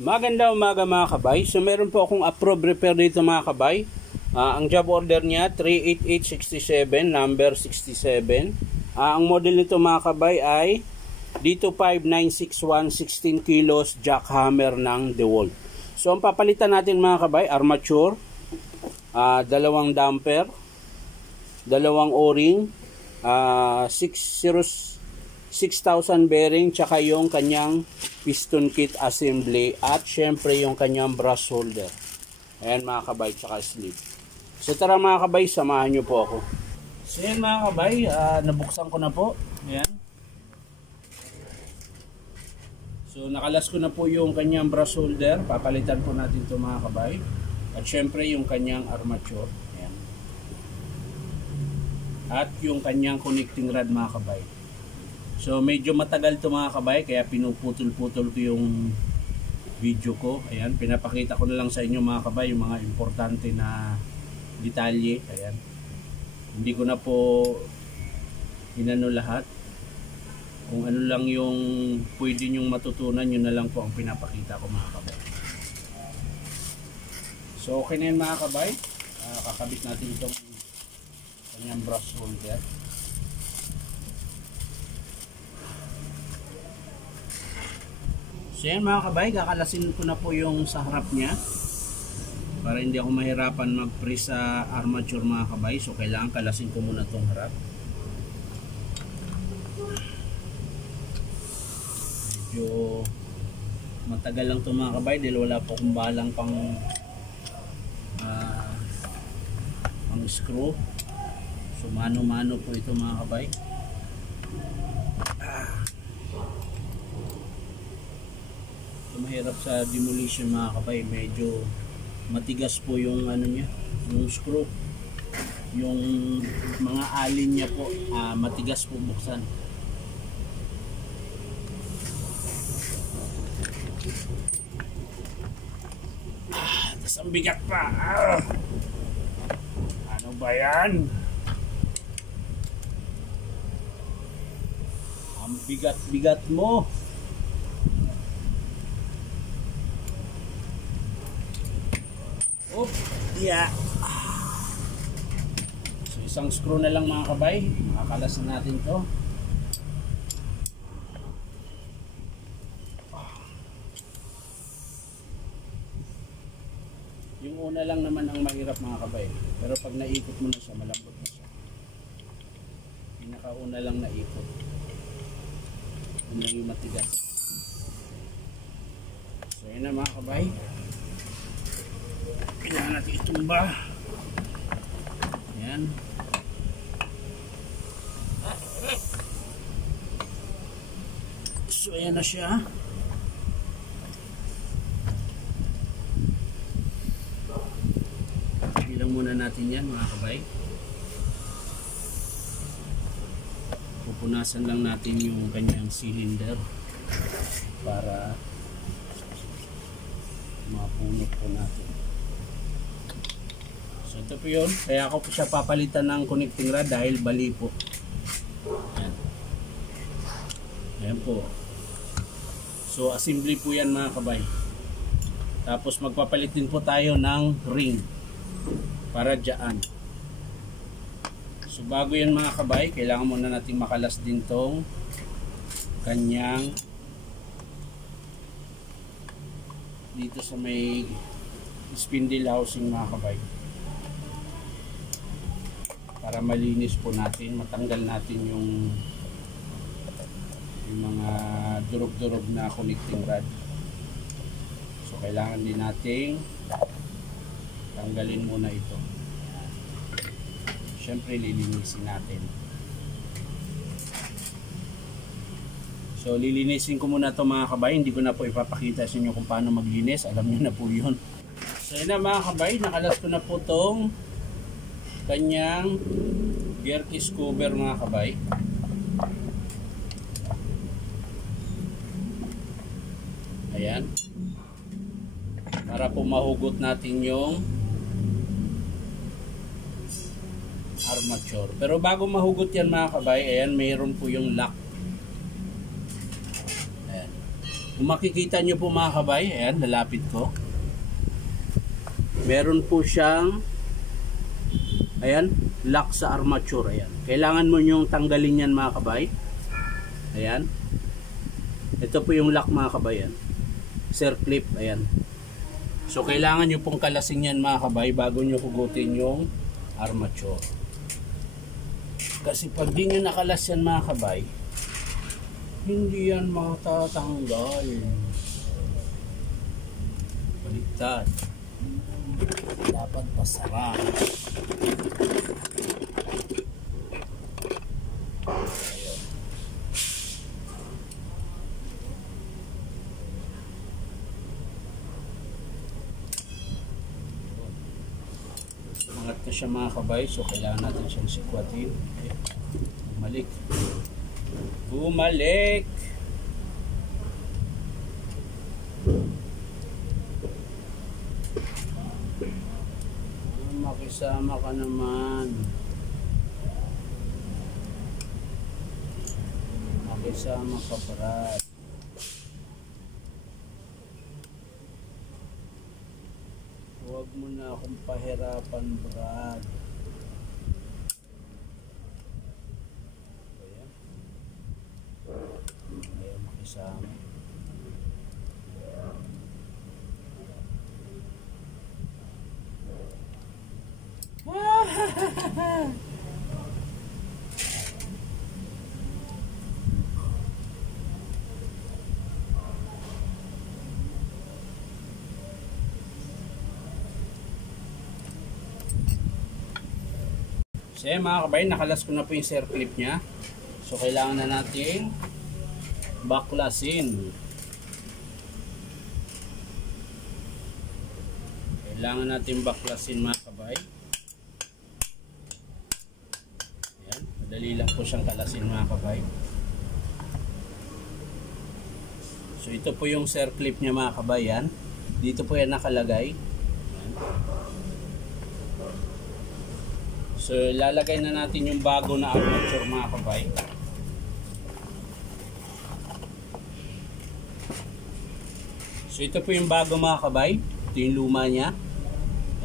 Magandang umaga mga kabay. So meron po akong approved repair dito mga kabay. Ang job order niya 38867 number 67. Ang model nito mga kabay ay D25961 16 kilos jackhammer ng DeWalt. So ang papalitan natin mga kabay, armature, dalawang damper, dalawang o-ring, 6,000 bearing, tsaka yung kanyang piston kit assembly, at syempre yung kanyang brush holder. Ayan mga kabay, tsaka sleeve. So tara mga kabay, samahan nyo po ako. So yan mga kabay, nabuksan ko na po. Ayan. So nakalas ko na po yung kanyang brush holder. Papalitan po natin ito mga kabay. At syempre yung kanyang armature. Ayan. At yung kanyang connecting rod mga kabay. So medyo matagal ito mga kabay, kaya pinuputol-putol ko yung video ko. Ayan, pinapakita ko na lang sa inyo mga kabay yung mga importante na detalye. Ayan. Hindi ko na po inano lahat. Kung ano lang yung pwede nyong matutunan, yun na lang po ang pinapakita ko mga kabay. So okay na yun mga kabay. Kakabit natin itong kanyang brush holder. So yan mga kabay, kakalasin ko na po yung sa harap niya para hindi ako mahirapan mag-press sa armature mga kabay. So kailangan kalasin ko muna itong harap. Medyo matagal lang ito mga kabay dahil wala po akong balang pang screw. So mano-mano po ito mga kabay. Mahirap sa demolition mga kabay, medyo matigas po yung ano niya, yung screw, yung mga alin niya po, matigas po buksan. Tas ang bigat pa. Ano ba yan? Ang bigat-bigat mo. Yeah. So isang screw na lang mga kabay, makakalas na natin to. Yung una lang naman ang mahirap mga kabay, pero pag naikot mo na siya, malambot na siya. Pinakauna lang naikot, yun lang yung matigas. So yun na mga kabay, kailangan natin itumba. Ayan. So ayan na siya. Bilang muna natin yan mga kabay. Pupunasan lang natin yung kanyang cylinder para mapunot po natin. So ito po yun, kaya ako po siya papalitan ng connecting rod dahil bali po. Ayan. Ayan po. So assembly po yan mga kabay. Tapos magpapalit din po tayo ng ring para dyan. So bago yan mga kabay, kailangan muna nating makalas din tong kanyang dito sa may spindle housing mga kabay. Para malinis po natin, matanggal natin yung mga durog-durog na connecting rod. So kailangan din nating tanggalin muna ito. Siyempre lilinisin natin. So lilinisin ko muna ito mga kabay, hindi ko na po ipapakita sa inyo kung paano maglinis, alam nyo na po yun. So yun na mga kabay, nakalas ko na po itong kanyang gear case cover mga kabay. Ayan, para po mahugot natin yung armature. Pero bago mahugot yan mga kabay, ayan, mayroon po yung lock. Ayan. Kung makikita nyo po mga kabay, ayan, lalapit ko. Meron po siyang, ayan, lock sa armature. Ayan. Kailangan mo nyong tanggalin yan mga kabay. Ayan. Ito po yung lock mga kabay. Ayan. Circlip. Ayan. So kailangan nyo pong kalasin yan mga kabay bago nyo hugutin yung armature. Kasi pag di nyo nakalas yan mga kabay, hindi yan matatanggal. Baliktad. Dapat pasara. Umangat na siya mga kabay, so kailangan natin siyang sikwatin. Bumalik. Bumalik! Makisama ka naman. Makisama ka, Brad. Huwag mo na akong pahirapan, Brad. Ayaw makisama. So mga kabay, nakalas ko na po yung circlip nya. So kailangan na natin baklasin. Kailangan natin baklasin mga kabay. Ayan, madali lang po siyang kalasin mga kabay. So ito po yung circlip nya mga kabay. Yan. Dito po yan nakalagay. Ayan. So lalagay na natin yung bago na armature mga kabay. So ito po yung bago mga kabay. Ito yung luma niya.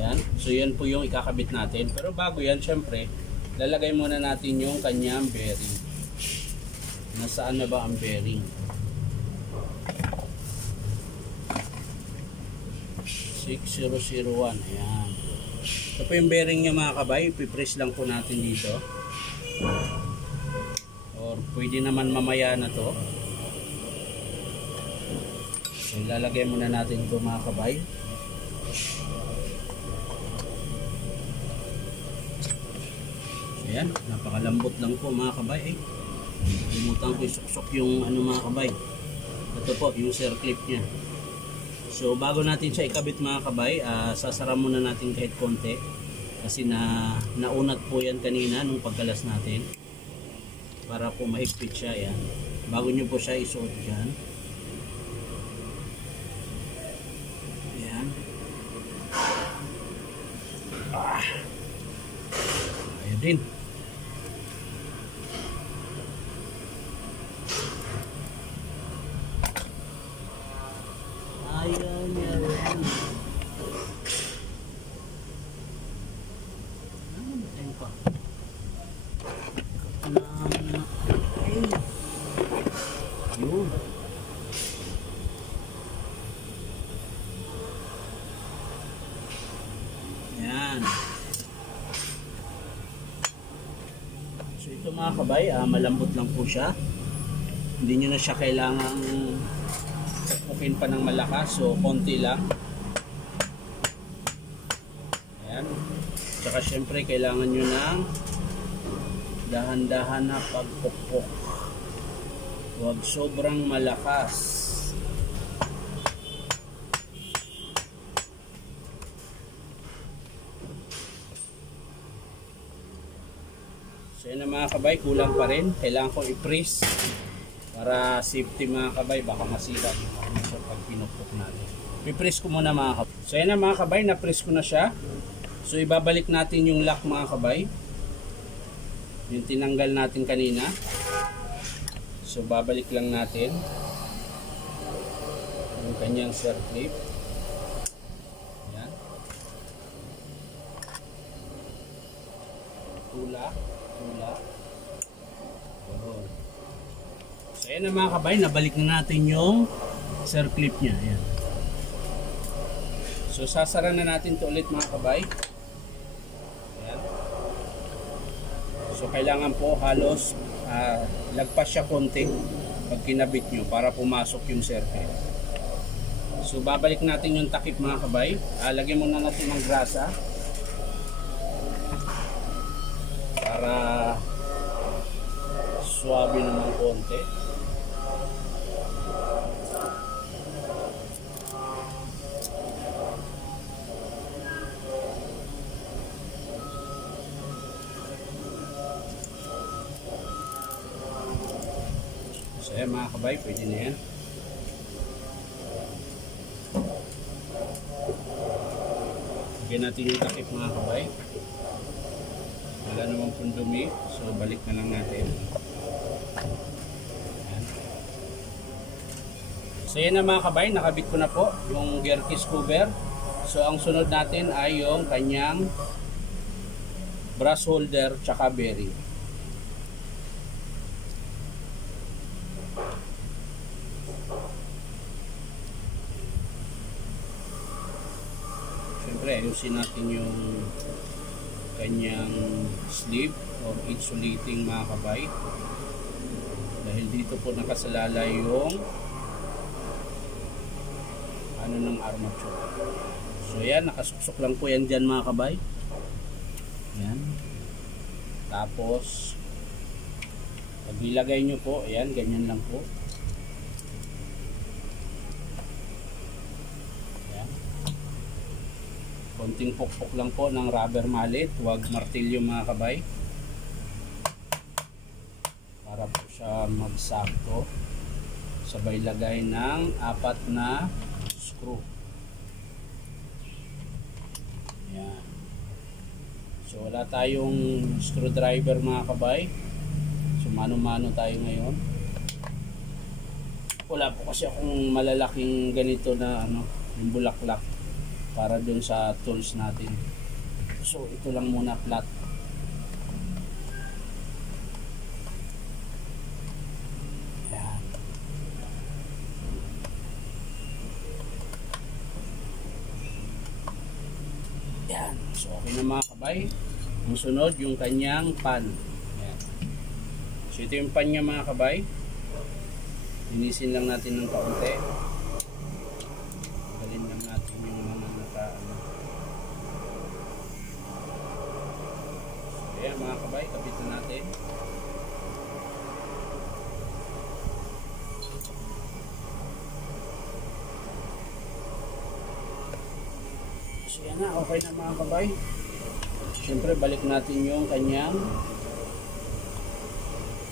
Ayan. So yan po yung ikakabit natin. Pero bago yan, syempre, lalagay muna natin yung kanyang bearing. Nasaan na ba ang bearing? 6001. Ayan. Ito po yung bearing niya mga kabay. Ipipress lang po natin dito. Or pwede naman mamaya na to. So ilalagay muna natin ito mga kabay. So yan. Napakalambot lang po mga kabay. Limutan ko isuksok yung ano mga kabay. Ito po yung circlip niya. So bago natin siya ikabit mga kabay, sasara muna natin kahit konti kasi naunat po yan kanina nung pagkalas natin para po mahigpit siya. Yan. Bago nyo po siya isuot dyan. Yan. Ayun din. Ayan, yan. Ano pa? Yun. Yan. So ito mga kabay, malambot lang po siya. Hindi nyo na siya kailangang pukin pa ng malakas, so konti lang. Ayan. Tsaka syempre kailangan nyo ng dahan-dahan na pagpukpok. Huwag sobrang malakas. So yun na mga kabay, kulang pa rin. Kailangan ko i-press para safety mga kabay, baka masira yung armature pag pinupok natin. I-press ko muna mga kabay. So yan na mga kabay, na-press ko na siya. So ibabalik natin yung lock mga kabay. Yung tinanggal natin kanina. So babalik lang natin. yung kanyang circlip. Yan. Tula. So ayan na mga kabay, nabalik na natin yung circlip nya. Ayan. So sasara na natin ito ulit mga kabay. Ayan. So kailangan po halos lagpas siya konti pag kinabit nyo para pumasok yung circle. So babalik natin yung takip mga kabay. Lagyan muna natin ng grasa para swabe naman konti. So ayan mga kabay, pwede na yan. Lagyan natin yung takip mga kabay. Wala namang pong dumi, so balik na lang natin. Ayan. So yan na mga kabay, nakabit ko na po yung gear case cover. So ang sunod natin ay yung kanyang brush holder tsaka bearing. Siyempre ayusin natin yung kanyang sleeve or insulating mga kabay, dahil dito po nakasalalay yung ano ng armature. So yan, nakasuksok lang po yan dyan mga kabay. Yan. Tapos pag ilagay nyo po, ayan, ganyan lang po. Konting pukpok lang po ng rubber mallet, huwag martilyo mga kabay, para po siya magsakto. Sabay lagay ng 4 na screw. Yan. So wala tayong screwdriver mga kabay, so mano-mano tayo ngayon. Wala po kasi akong malalaking ganito na yung bulaklak para dun sa tools natin. So ito lang muna flat. Yan. Yan. So okay na mga kabay. Ang sunod yung kanyang pan. Yan. So ito yung pan niya mga kabay. Linisin lang natin ng kaunti. Galin lang natin yung mga ayan mga kabay, kapit na natin. So yan na, okay na mga kabay. Siyempre balik natin yung kanyang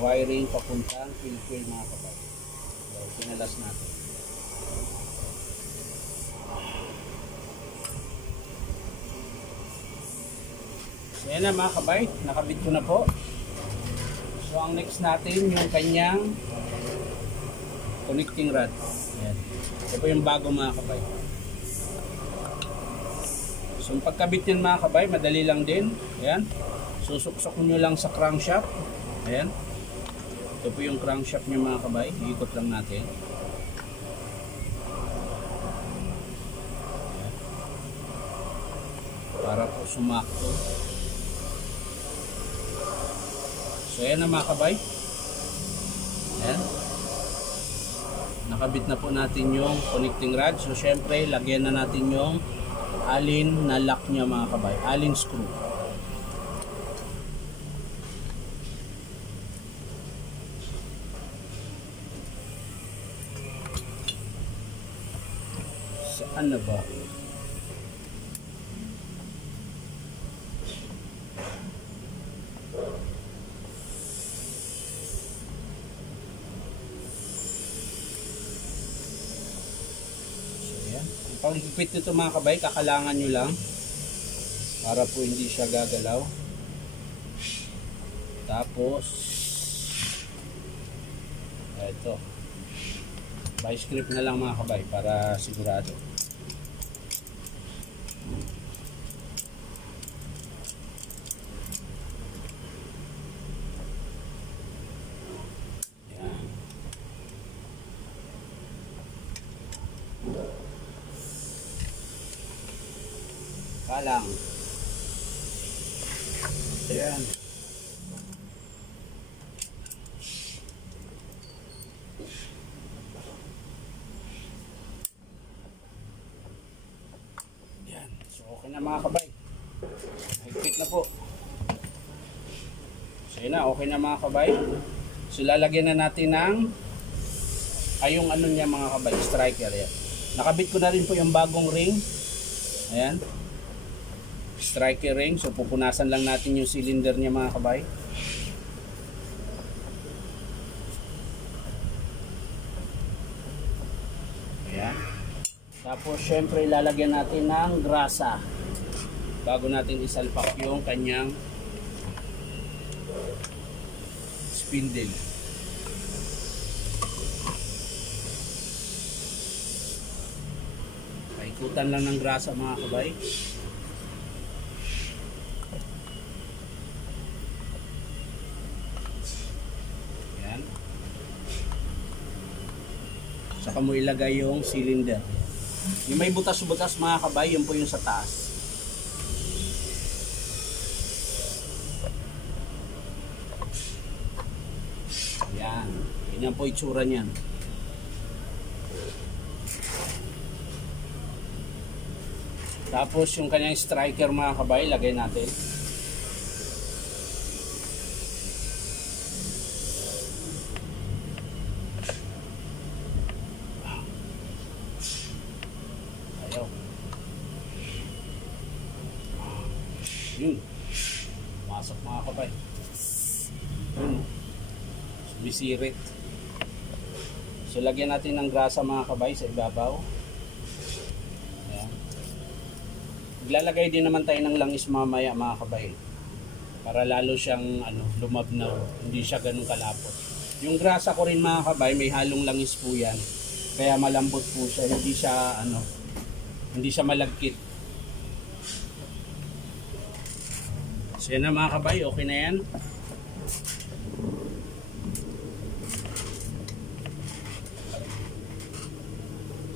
wiring papuntang fill mga kabay. So pinalas natin. So yan na mga kabay, nakabit ko na po. So ang next natin yung kanyang connecting rod. Yan. Ito po yung bago mga kabay. So yung pagkabit yan mga kabay, madali lang din. Ayan. Susuksok nyo lang sa crankshaft. Ayan. Ito po yung crankshaft nyo mga kabay. Iikot lang natin. Ayan. Para po sumakto. So ayan na mga kabay. Ayan. Nakabit na po natin yung connecting rod. So syempre lagyan na natin yung alin na lock niya mga kabay. Alin screw. Saan na ba? Pag-ipit nito mga kabay, kakalangan nyo lang para po hindi siya gagalaw. Tapos ito. Vice grip na lang mga kabay para sigurado. Yan. Kalang. Ayan. So okay na mga kabay. Higpit na po. So yun na, okay na mga kabay. So lalagyan na natin ng yung ano niya mga kabay, striker yan. Nakabit ko na rin po yung bagong ring. Ayan. Striker ring. So pupunasan lang natin yung cylinder niya mga kabay. Ayan. Tapos syempre lalagyan natin ng grasa bago natin isalpak yung kanyang spindle. Paikutan lang ng grasa mga kabay. Ayan. Saka mo ilagay yung cylinder. Yung may butas-butas mga kabay, yun po yung sa taas. Yan. Yan po itsura niyan. Tapos yung kanyang striker mga kabay, lagay natin. Yun. Masok mga kabay. Yun. Bisirit. So lagyan natin ng grasa mga kabay sa ibabaw. Ayan. Maglalagay din naman tayo ng langis mamaya mga kabay. Para lalo siyang lumabnaw. Hindi siya ganun kalapot. Yung grasa ko rin mga kabay, may halong langis po yan. Kaya malambot po siya. Hindi siya malagkit. So yan na mga kabay, okay na yan.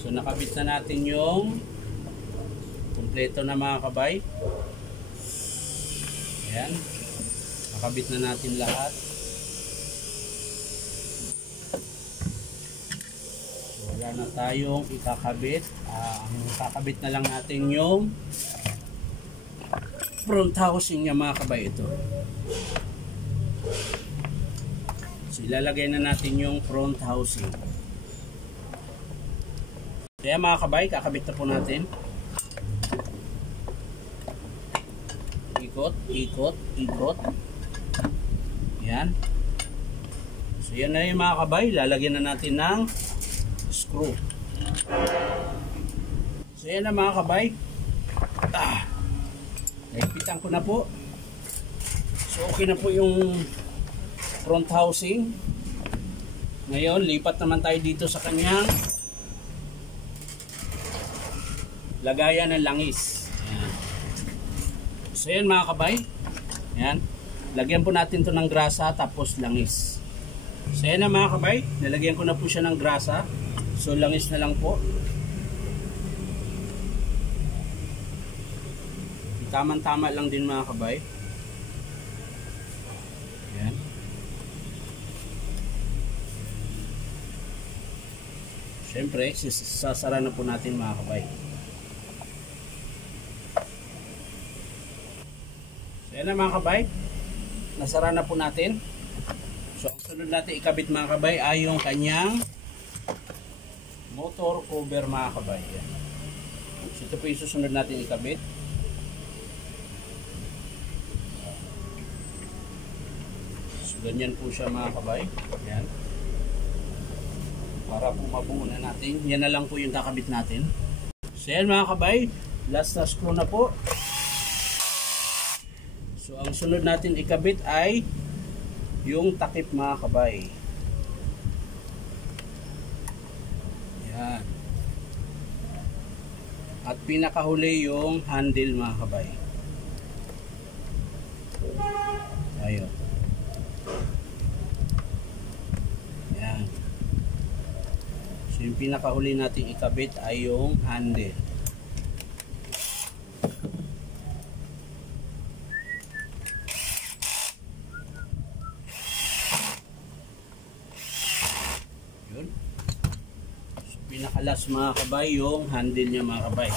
So nakabit na natin yung kumpleto na mga kabay. Ayan. Nakabit na natin lahat. So wala na tayong ikakabit. Ang kakabit na lang natin yung front housing niya mga kabay ito. So ilalagay na natin yung front housing. Kaya mga kabay, kakabit na po natin. Ikot, ikot, ikot. Yan. So yan na yung mga kabay, lalagyan na natin ng screw. So yan na mga kabay. Naipitan ko na po. So okay na po yung front housing. Ngayon, lipat naman tayo dito sa kanyang lagayan ng langis. Ayan. So yan mga kabay. Ayan. Lagyan po natin to ng grasa tapos langis. So yan na mga kabay. Nalagyan ko na po siya ng grasa. So langis na lang po. Tama-tama lang din mga kabay. Ayan. Siyempre, sasara na po natin mga kabay. So yan na mga kabay. Nasara na po natin. So ang sunod natin ikabit mga kabay ay yung kanyang motor cover mga kabay. Ayan. So ito po yung susunod natin ikabit. Ganyan po siya mga kabay. Yan. Para po mabuo na natin. Yan na lang po yung kakabit natin. So yan mga kabay. Last na screw na po. So ang sunod natin ikabit ay yung takip mga kabay. At pinakahuli yung handle mga kabay. Ayun. Yan. So yung pinakahuli nating ikabit ay yung handle. Yun. So pinakalas mga kabay yung handle niya mga kabay.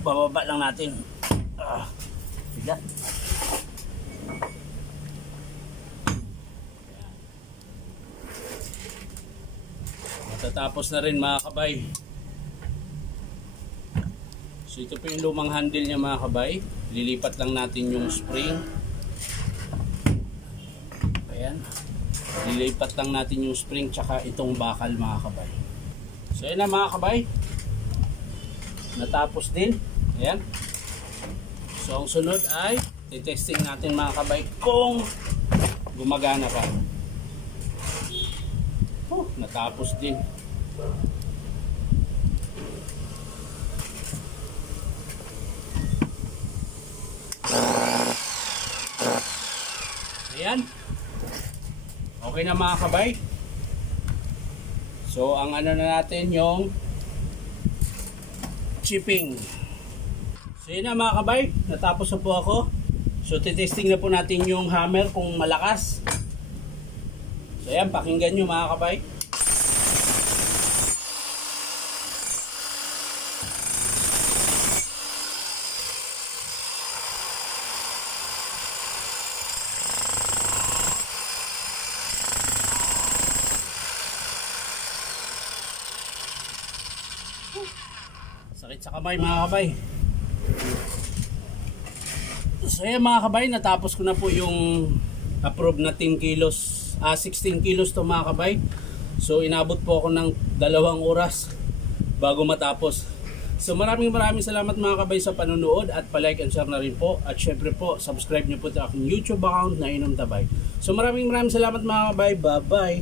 Bababa lang natin. Bigat. Matatapos na rin mga kabay. So ito po yung lumang handle niya mga kabay. Lilipat lang natin yung spring. Ayan. Lilipat lang natin yung spring tsaka itong bakal mga kabay. So yun na mga kabay. Natapos din. Ayan. So ang sunod ay titesting natin mga kabay kung gumagana pa. Natapos din. Ayan. Okay na mga kabay. So ang ano na natin yung chipping. So yun na mga kabay. Natapos na po ako. So titesting na po natin yung hammer kung malakas. So ayan, pakinggan nyo mga kabay. Sakit sa kamay mga kabay. So ayan mga kabay, natapos ko na po yung approved na 10 kilos. 16 kilos to mga kabay. So inabot po ako ng 2 oras bago matapos. So maraming salamat mga kabay sa panonood at palike and share na rin po. At syempre po, subscribe nyo po sa aking YouTube account na Inom Tabay. So maraming salamat mga kabay. Bye bye.